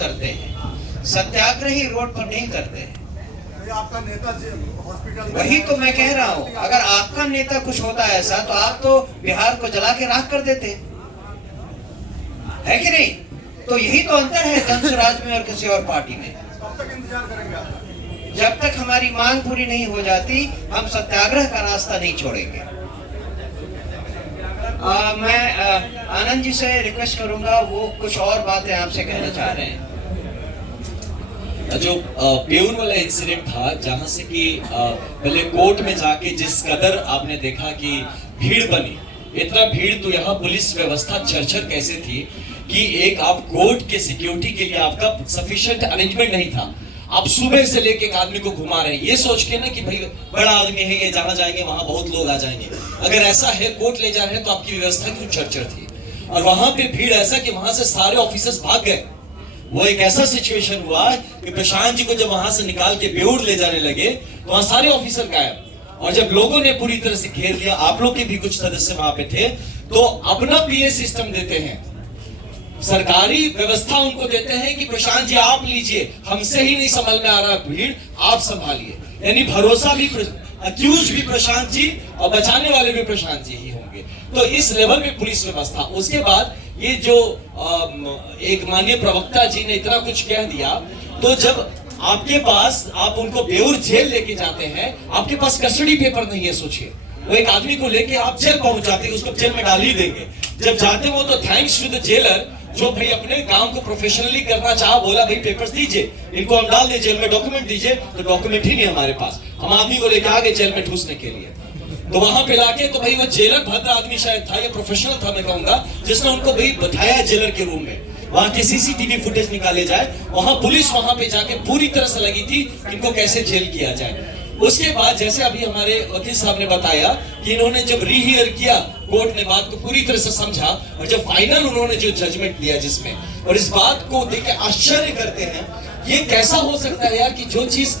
उतरते हैं, सत्याग्रही रोड पर नहीं करते हैं। आपका नेता हॉस्पिटल, वही तो मैं कह रहा हूं, अगर आपका नेता कुछ होता है ऐसा तो आप तो बिहार को जला के राख कर देते, है कि नहीं? तो यही तो अंतर है जनसुराज में और किसी और पार्टी में। कब तक इंतजार करेंगे? जब तक हमारी मांग पूरी नहीं हो जाती हम सत्याग्रह का रास्ता नहीं छोड़ेंगे। मैं आनंद जी से रिक्वेस्ट करूंगा, वो कुछ और बातें आपसे कहना चाह रहे हैं। जो बेउर वाला इंसिडेंट था, जहां से कि पहले कोर्ट में जाके जिस कदर आपने देखा कि भीड़ बनी, इतना भीड़, तो यहाँ पुलिस व्यवस्था चरचर कैसे थी कि एक आप कोर्ट के सिक्योरिटी के लिए आपका सफिशिएंट अरेंजमेंट नहीं था। आप सुबह से लेके एक आदमी को घुमा रहे हैं, ये सोच के ना कि भाई बड़ा आदमी है, ये जहां जाएंगे वहां बहुत लोग आ जाएंगे। अगर ऐसा है, कोर्ट ले जा रहे हैं, तो आपकी व्यवस्था क्यों चरचर थी? और वहां पे भीड़ ऐसा कि वहां से सारे ऑफिसर्स भाग गए। वो एक ऐसा सिचुएशन हुआ कि प्रशांत जी को जब वहां से निकाल के बेउर ले जाने लगे तो वहां सारे ऑफिसर गायब। और जब लोगों ने पूरी तरह से घेर लिया, आप लोग के भी कुछ सदस्य वहां पे थे, तो अपना पीए सिस्टम देते हैं, सरकारी व्यवस्था उनको देते हैं कि प्रशांत जी आप लीजिए, हमसे ही नहीं संभल में आ रहा भीड़, आप संभालिए। यानी भरोसा भी, अक्यूज भी प्रशांत जी और बचाने वाले भी प्रशांत जी ही होंगे। तो इस लेवल पे पुलिस व्यवस्था। उसके बाद ये जो एक माननीय प्रवक्ता जी ने इतना कुछ कह दिया, तो जब आपके पास, आप उनको बेउर जेल लेके जाते हैं, आपके पास कस्टडी पेपर नहीं है। सोचिए, वो एक आदमी को लेके आप जेल पहुंच जाते हैं, उसको जेल में डाल ही देंगे। जब जाते वो तो थैंक्स टू द जेलर, जो भाई अपने काम को प्रोफेशनली करना चाहा, बोला भाई पेपर्स दीजिए, इनको हम डाल दे जेल में, डॉक्यूमेंट दीजिए, तो डॉक्यूमेंट ही नहीं हमारे पास। हम आदमी को लेके आ गए जेल में ठूसने के लिए। तो वहां पे लाके, तो भाई वो जेलर भद्र आदमी शायद था, ये प्रोफेशनल था मैं कहूंगा, जिसने उनको भाई बैठाया जेलर के रूम में, वहां के सीसीटीवी फुटेज निकाले जाए। वहां पुलिस वहां पे जाके पूरी तरह से लगी थी इनको कैसे जेल किया जाए। उसके बाद जैसे अभी हमारे वकील साहब ने बताया कि इन्होंने जब रीहियर किया, कोर्ट ने बात को पूरी तरह से समझा, और जब फाइनल उन्होंने जो जजमेंट दिया जिसमें, और इस बात को देख के आश्चर्य करते हैं, ये कैसा हो सकता है यार कि जो चीज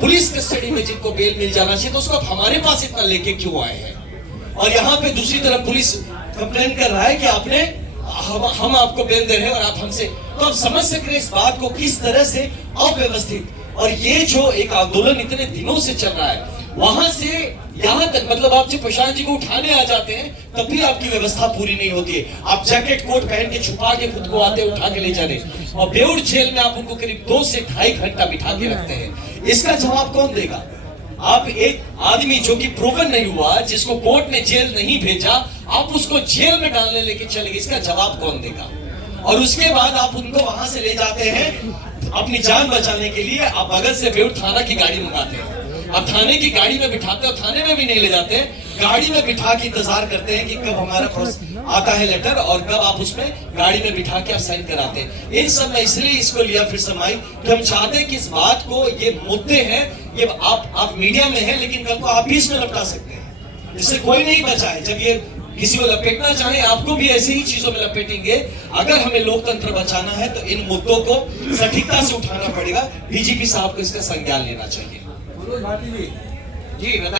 पुलिस कस्टडी में जिनको बेल मिल जाना चाहिए, तो उसको आप हमारे पास इतना लेके क्यों आए हैं? और यहाँ पे दूसरी तरफ पुलिस कंप्लेन कर रहा है कि आपने, हम आपको बेल दे रहे हैं और आप हमसे, तो आप समझ सकते हैं इस बात को किस तरह से अव्यवस्थित। और ये जो एक आंदोलन इतने दिनों से चल रहा है, वहां से यहां तक, मतलब आप जब प्रशांत जी को उठाने आ जाते हैं तब भी आपकी व्यवस्था पूरी नहीं होती है। आप जैकेट कोट पहन के छुपा के खुद को आते उठा के ले जाने, और बेउर जेल में आप उनको करीब 2 से 2.5 घंटा बिठा के रखते हैं। इसका जवाब कौन देगा? आप एक आदमी जो कि प्रूवन नहीं हुआ, जिसको कोर्ट ने जेल नहीं भेजा, आप उसको जेल में डालने लेके चले गए, इसका जवाब कौन देगा? और उसके बाद आप उनको वहां से ले जाते हैं अपनी जान बचाने के लिए, आप बगल से बेउर थाना की गाड़ी मंगाते हैं, आप थाने की गाड़ी में बिठाते हो, थाने में भी नहीं ले जाते हैं, गाड़ी में बिठा के इंतजार करते हैं कि कब हमारा आता है लेटर, और कब आप उसमें गाड़ी में बिठा के आप साइन कराते हैं। इन सब में इसलिए इसको लिया फिर समाई कि हम चाहते हैं कि इस बात को, ये मुद्दे हैं, ये आप मीडिया में है, लेकिन कल को आप भी इसमें लपटा सकते हैं, इससे कोई नहीं बचा है। जब ये किसी को लपेटना चाहे, आपको भी ऐसे ही चीजों में लपेटेंगे। अगर हमें लोकतंत्र बचाना है तो इन मुद्दों को सटीकता से उठाना पड़ेगा। डीजीपी साहब को इसका संज्ञान लेना चाहिए। जी